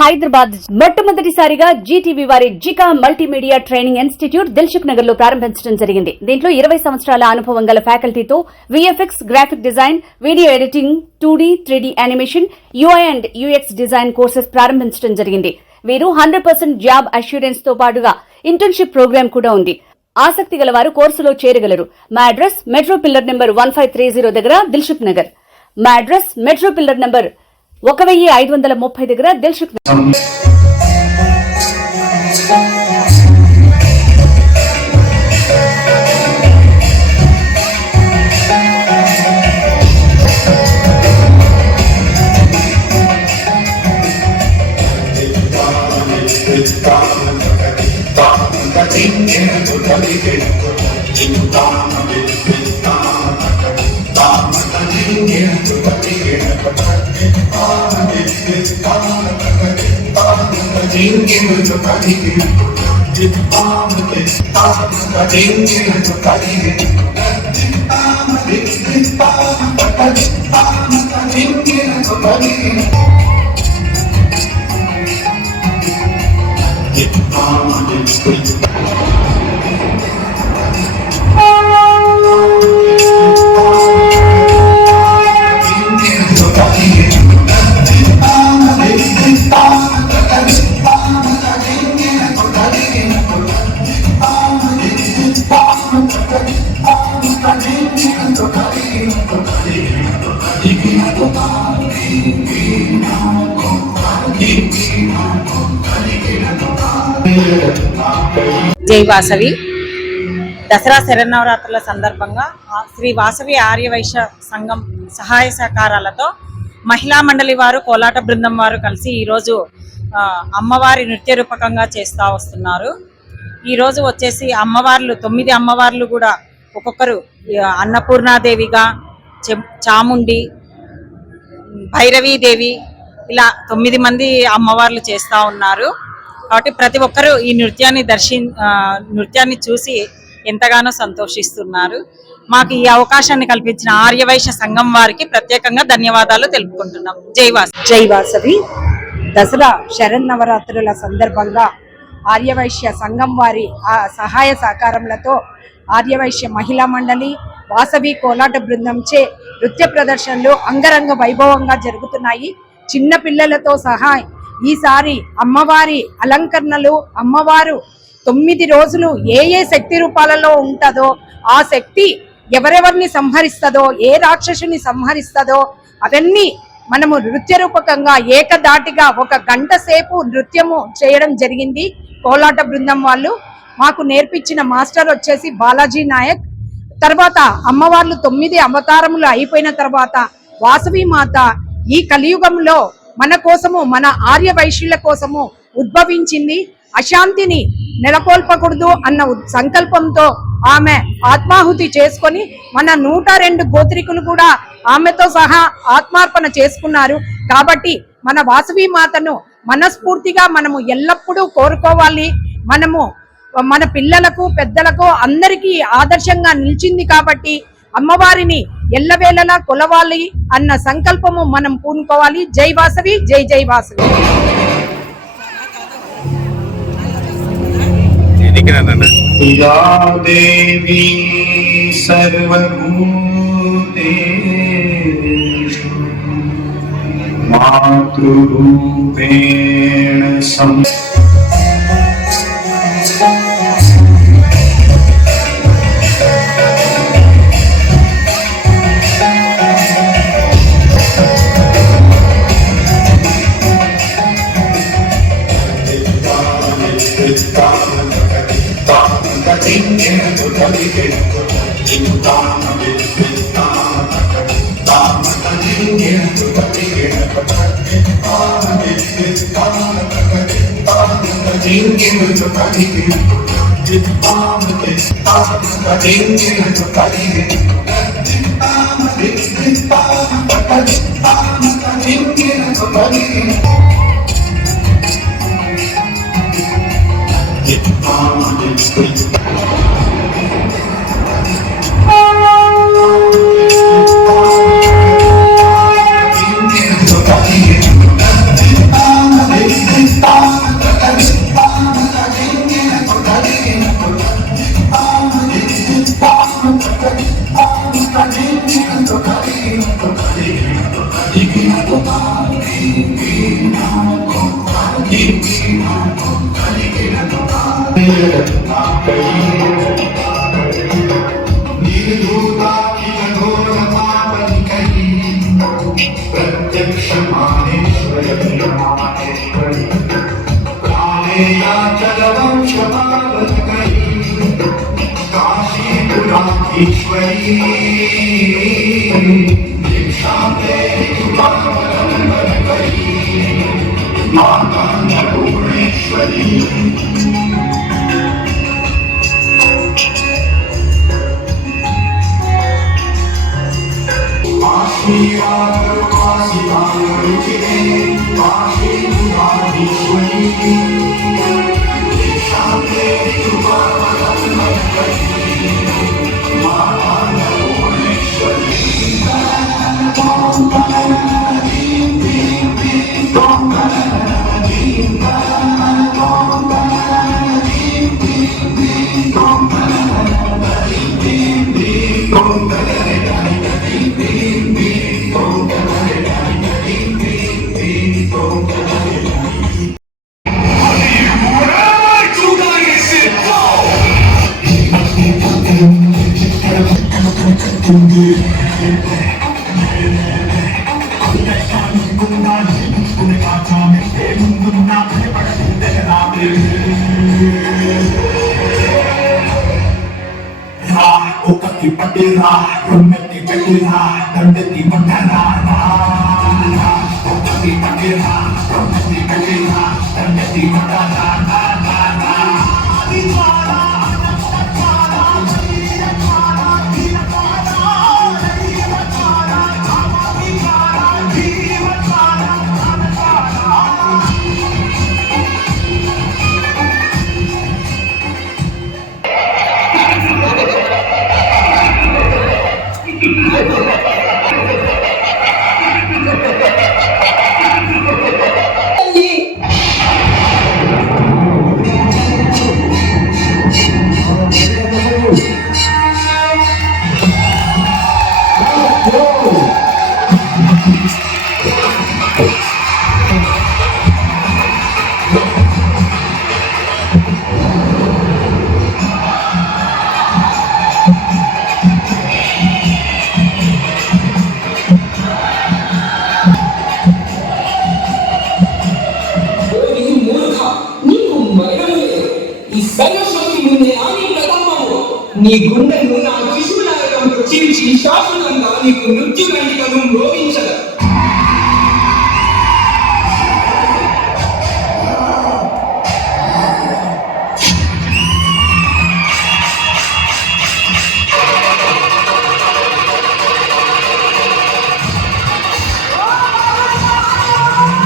హైదరాబాద్ మొట్టమొదటిసారిగా జీటీవీ వారి జికా multimedia training institute Dilsukh Nagar లో ప్రారంభించడం జరిగింది. దీంట్లో 20 సంవత్సరాల అనుభవం గల ఫ్యాకల్టీతో VFX, graphic design, video editing, 2D, 3D animation, UI and UX design courses ప్రారంభించడం జరిగింది. వీరు 100% జాబ్ అష్యూరెన్స్ తో పాటుగా ఇంటర్న్షిప్ ప్రోగ్రామ్ కూడా ఉంది. ఆసక్తి గల వారు కోర్సులో చేరగలరు. మా అడ్రస్ మెట్రో పిల్లర్ నెంబర్ 1530 దగ్గర దిల్సుఖ్ నగర్. మా అడ్రస్ మెట్రో పిల్లర్ నెంబర్ 1530 దగ్గర దిల్సుఖ్ నగర్. జై వాసవి. దసరా శరన్నవరాత్రుల సందర్భంగా శ్రీ వాసవి ఆర్యవైశ్య సంఘం సహాయ సహకారాలతో మహిళా మండలి వారు, కోలాట బృందం వారు కలిసి ఈరోజు అమ్మవారి నృత్య రూపకంగా చేస్తూ వస్తున్నారు. ఈరోజు వచ్చేసి అమ్మవార్లు 9 అమ్మవార్లు కూడా ఒక్కొక్కరు అన్నపూర్ణాదేవిగా, చాముండి, భైరవీదేవి, ఇలా 9 మంది అమ్మవార్లు చేస్తూ ఉన్నారు. కాబట్టి ప్రతి ఒక్కరూ ఈ నృత్యాన్ని చూసి ఎంతగానో సంతోషిస్తున్నారు. మాకు ఈ అవకాశాన్ని కల్పించిన ఆర్యవైశ్య సంఘం వారికి ప్రత్యేకంగా ధన్యవాదాలు తెలుపుకుంటున్నాం. జై వాసవి. దసరా శరన్నవరాత్రుల సందర్భంగా ఆర్యవైశ్య సంఘం వారి సహాయ సహకారములతో ఆర్యవైశ్య మహిళా మండలి, వాసవి కోలాట బృందంచే నృత్య ప్రదర్శనలు అంగరంగ వైభవంగా జరుగుతున్నాయి. చిన్న పిల్లలతో సహా ఈసారి అమ్మవారి అలంకరణలు, అమ్మవారు 9 రోజులు ఏ శక్తి రూపాలలో ఉంటుందో, ఆ శక్తి ఎవరెవరిని సంహరిస్తుందో, ఏ రాక్షసుని సంహరిస్తుందో అవన్నీ మనము నృత్య రూపకంగా ఏకదాటిగా 1 గంట సేపు నృత్యము చేయడం జరిగింది. కోలాట బృందం వాళ్ళు మాకు నేర్పించిన మాస్టర్ వచ్చేసి బాలాజీ నాయక్. తర్వాత అమ్మవార్లు 9 అవతారములు అయిపోయిన తర్వాత వాసవి మాత ఈ కలియుగంలో మన కోసము, మన ఆర్య వైశ్యుల కోసము ఉద్భవించింది. అశాంతిని నెలకొల్పకూడదు అన్న సంకల్పంతో ఆమె ఆత్మాహుతి చేసుకొని మన 102 గోత్రికులు కూడా ఆమెతో సహా ఆత్మార్పణ చేసుకున్నారు. కాబట్టి మన వాసవి మాతను మనస్ఫూర్తిగా మనము ఎల్లప్పుడూ కోరుకోవాలి. మనము మన పిల్లలకు, పెద్దలకు అందరికీ ఆదర్శంగా నిలిచింది. కాబట్టి అమ్మవారిని ఎల్లవేళలా కొలవాలి అన్న సంకల్పము మనం పూనుకోవాలి. జై వాసవి, జై జై వాసవి. దేవి సర్వభూతేషు మాతృరూపేణ Ukaki patira, rumeti patira, dandati patara. Ukaki patira, rumeti patira, dandati patara. నీ గుండెను నా శిశువులాగా చీల్చి శాశ్వతంగా నీకు మృత్యుగంటికను మ్రోగించగలరు.